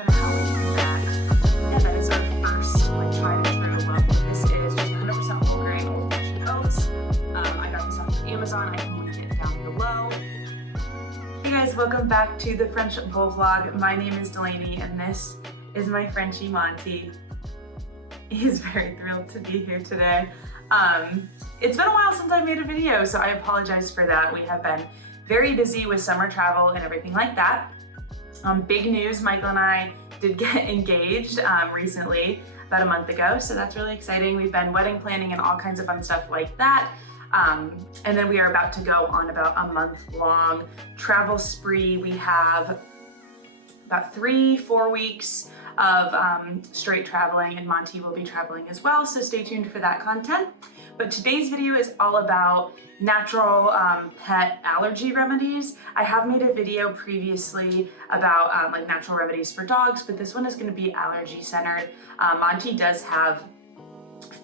kind of how we do that. Yeah, that is our first like tried and true love. This is just 100% whole grain old-fashioned oats. I got this off of Amazon. I can link it down below. Hey guys, welcome back to the Friendship Bowl vlog. My name is Delaney and this is my Frenchie Monte. He's very thrilled to be here today. It's been a while since I made a video, so I apologize for that. We have been very busy with summer travel and everything like that. Big news, Michael and I did get engaged recently, about a month ago, so that's really exciting. We've been wedding planning and all kinds of fun stuff like that. And then we are about to go on about a month-long travel spree. We have about 3-4 weeks of straight traveling, and Monty will be traveling as well, so stay tuned for that content. But today's video is all about natural pet allergy remedies. I have made a video previously about like natural remedies for dogs, but this one is going to be allergy centered. Monty does have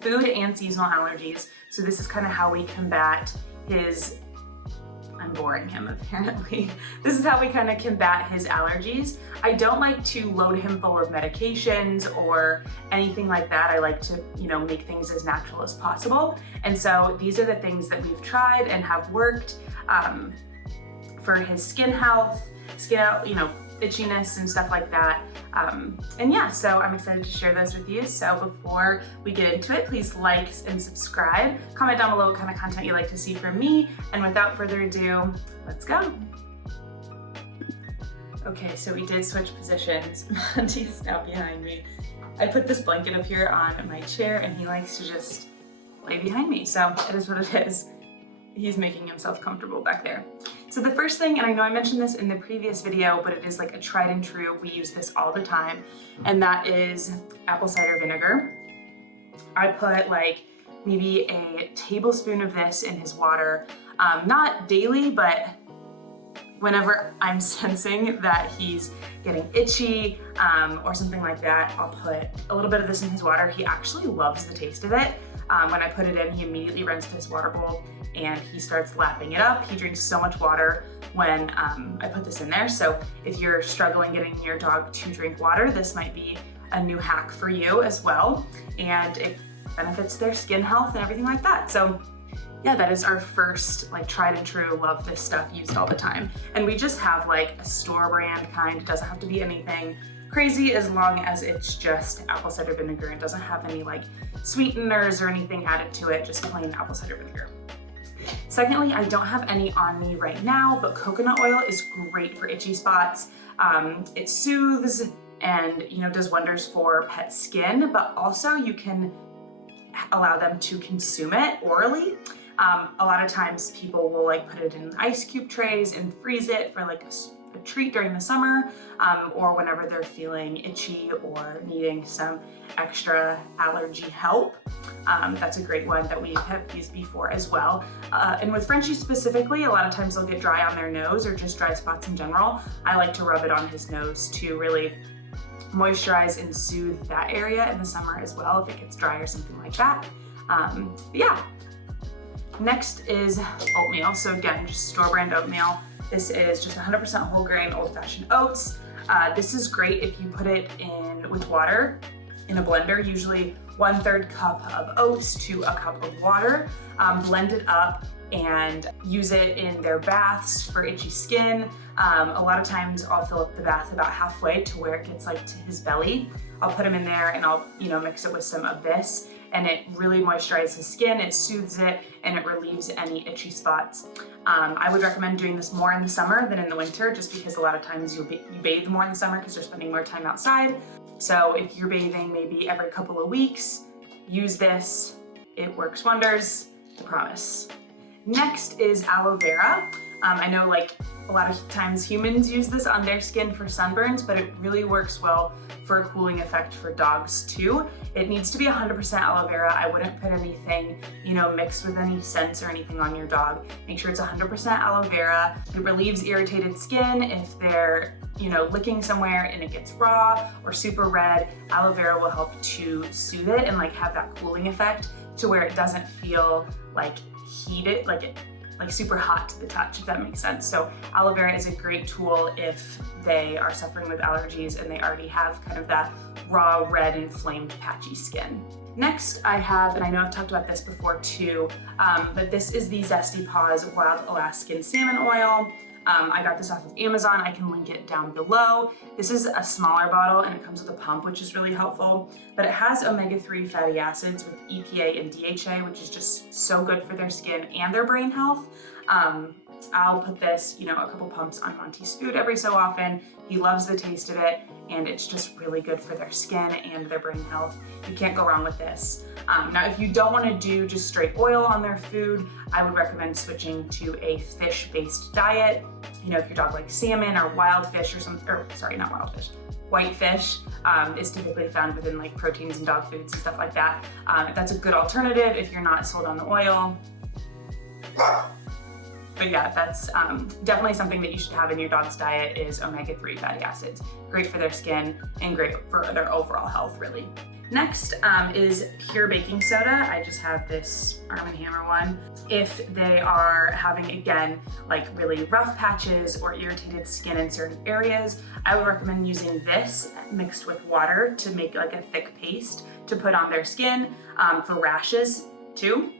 food and seasonal allergies, so this is kind of how we combat his, I'm boring him apparently. This is how we kind of combat his allergies. I don't like to load him full of medications or anything like that. I like to, make things as natural as possible. And so these are the things that we've tried and have worked for his skin health, itchiness and stuff like that. And yeah, so I'm excited to share those with you. So before we get into it, please like and subscribe. Comment down below what kind of content you'd like to see from me. And without further ado, let's go. Okay, so we did switch positions. Monty's now behind me. I put this blanket up here on my chair and he likes to just lay behind me. So it is what it is. He's making himself comfortable back there. So the first thing, and I know I mentioned this in the previous video, but it is like a tried and true, we use this all the time, and that is apple cider vinegar. I put like maybe a tablespoon of this in his water, not daily, but whenever I'm sensing that he's getting itchy or something like that, I'll put a little bit of this in his water. He actually loves the taste of it. When I put it in, he immediately runs to his water bowl and he starts lapping it up. He drinks so much water when I put this in there. So if you're struggling getting your dog to drink water, this might be a new hack for you as well. And it benefits their skin health and everything like that. So yeah, that is our first like tried and true, love this stuff, used all the time. And we just have like a store brand kind. It doesn't have to be anything crazy as long as it's just apple cider vinegar. It doesn't have any like sweeteners or anything added to it, just plain apple cider vinegar. Secondly, I don't have any on me right now, but coconut oil is great for itchy spots. It soothes and does wonders for pet skin, but also you can allow them to consume it orally. A lot of times people will like put it in ice cube trays and freeze it for like a treat during the summer or whenever they're feeling itchy or needing some extra allergy help. That's a great one that we have used before as well. And with Frenchies specifically, a lot of times they'll get dry on their nose or just dry spots in general. I like to rub it on his nose to really moisturize and soothe that area in the summer as well if it gets dry or something like that. Yeah. Next is oatmeal. So again, just store brand oatmeal. This is just 100% whole grain old-fashioned oats. This is great if you put it in with water in a blender, usually 1/3 cup of oats to a cup of water. Blend it up and use it in their baths for itchy skin. A lot of times I'll fill up the bath about halfway to where it gets like to his belly. I'll put him in there and I'll mix it with some of this, and it really moisturizes his skin, it soothes it, and it relieves any itchy spots. I would recommend doing this more in the summer than in the winter, just because a lot of times you bathe more in the summer because you're spending more time outside. So if you're bathing maybe every couple of weeks, use this. It works wonders, I promise. Next is aloe vera. I know like a lot of times humans use this on their skin for sunburns, but it really works well for a cooling effect for dogs too. It needs to be 100% aloe vera. I wouldn't put anything, mixed with any scents or anything on your dog. Make sure it's 100% aloe vera. It relieves irritated skin if they're, licking somewhere and it gets raw or super red. Aloe vera will help to soothe it and like have that cooling effect to where it doesn't feel like heated, like like super hot to the touch, if that makes sense. So aloe vera is a great tool if they are suffering with allergies and they already have kind of that raw, red, inflamed, patchy skin. Next I have, and I know I've talked about this before too, but this is the Zesty Paws Wild Alaskan Salmon Oil. I got this off of Amazon. I can link it down below. This is a smaller bottle and it comes with a pump, which is really helpful, but it has omega-3 fatty acids with EPA and DHA, which is just so good for their skin and their brain health. I'll put this, a couple pumps on Monty's food every so often. He loves the taste of it, and it's just really good for their skin and their brain health. You can't go wrong with this. Now, if you don't want to do just straight oil on their food, I would recommend switching to a fish-based diet. If your dog likes salmon or wild fish not wild fish, white fish is typically found within like proteins and dog foods and stuff like that. That's a good alternative if you're not sold on the oil. But yeah, that's definitely something that you should have in your dog's diet is omega-3 fatty acids. Great for their skin and great for their overall health, really. Next is pure baking soda. I just have this Arm & Hammer one. If they are having, again, like really rough patches or irritated skin in certain areas, I would recommend using this mixed with water to make like a thick paste to put on their skin for rashes too.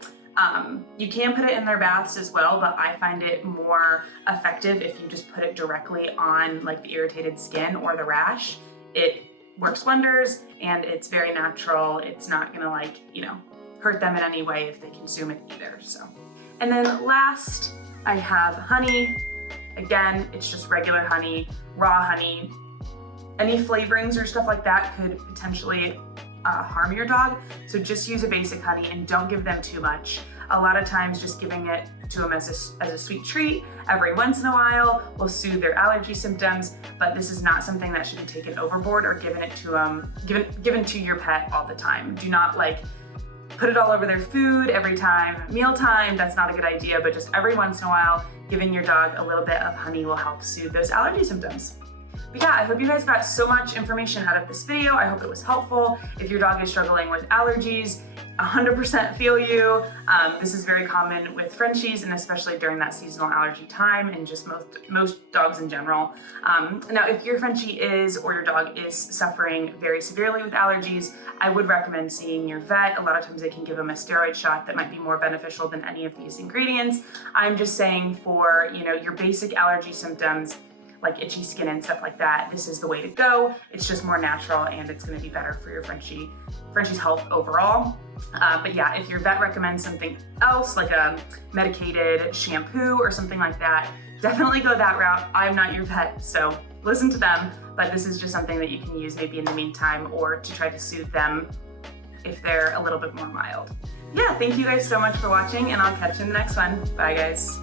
You can put it in their baths as well, but I find it more effective if you just put it directly on like the irritated skin or the rash. It works wonders and it's very natural. It's not gonna hurt them in any way if they consume it either. So, and then last I have honey. Again, it's just regular honey, raw honey. Any flavorings or stuff like that could potentially harm your dog. So just use a basic honey and don't give them too much. A lot of times just giving it to them as a sweet treat every once in a while will soothe their allergy symptoms, but this is not something that should be taken overboard or given to your pet all the time. Do not put it all over their food every time, mealtime. That's not a good idea, but just every once in a while, giving your dog a little bit of honey will help soothe those allergy symptoms. But yeah, I hope you guys got so much information out of this video. I hope it was helpful. If your dog is struggling with allergies, 100% feel you. This is very common with Frenchies and especially during that seasonal allergy time and just most dogs in general. Now, if your Frenchie or your dog is suffering very severely with allergies, I would recommend seeing your vet. A lot of times they can give them a steroid shot that might be more beneficial than any of these ingredients. I'm just saying for, your basic allergy symptoms, like itchy skin and stuff like that, this is the way to go. It's just more natural and it's gonna be better for your Frenchie's health overall. But yeah, if your vet recommends something else, like a medicated shampoo or something like that, definitely go that route. I'm not your vet, so listen to them, but this is just something that you can use maybe in the meantime or to try to soothe them if they're a little bit more mild. Yeah, thank you guys so much for watching and I'll catch you in the next one. Bye guys.